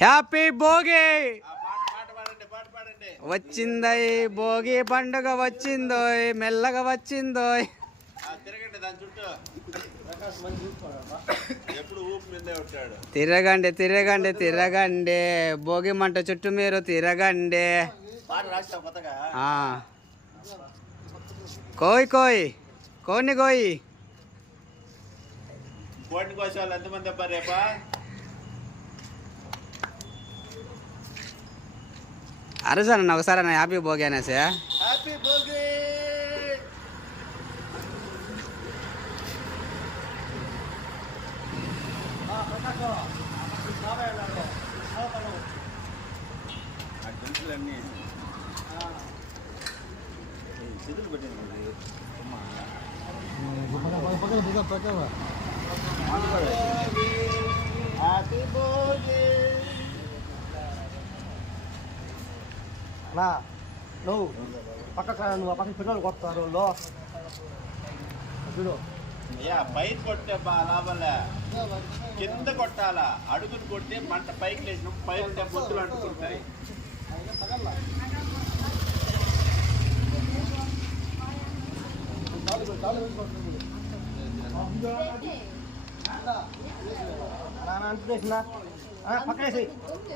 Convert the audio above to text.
Happy Bhogi వచ్చిందోయ్, Bhogi పండుగ వచ్చిందోయ్, మెల్లగా వచ్చిందోయ్. తిరగండి తిరగండి తిరగండి, భోగి మంట చుట్టూ మీరు తిరగండి. కోయ్ కోయ్ కోని కోయి కోడిని కోసే వాళ్ళు ఎంతమంది అబ్బా రేపా? అరుసాను ఒకసారి అన్న హ్యాపీ భోగి అనేసి. హ్యాపీ భోగి. గంటలన్నీ చేతులు పెట్టింది. హ్యాపీ భోగి. నువ్వు పక్కన పిల్లలు కొడతారు పైకి కొట్టే లాభంలే, కింద కొట్టాలా. అడుగుని కొడితే మంట పైకి లేచిన పైన పొత్తులు అంటుకుంటాయి. పక్కనేసి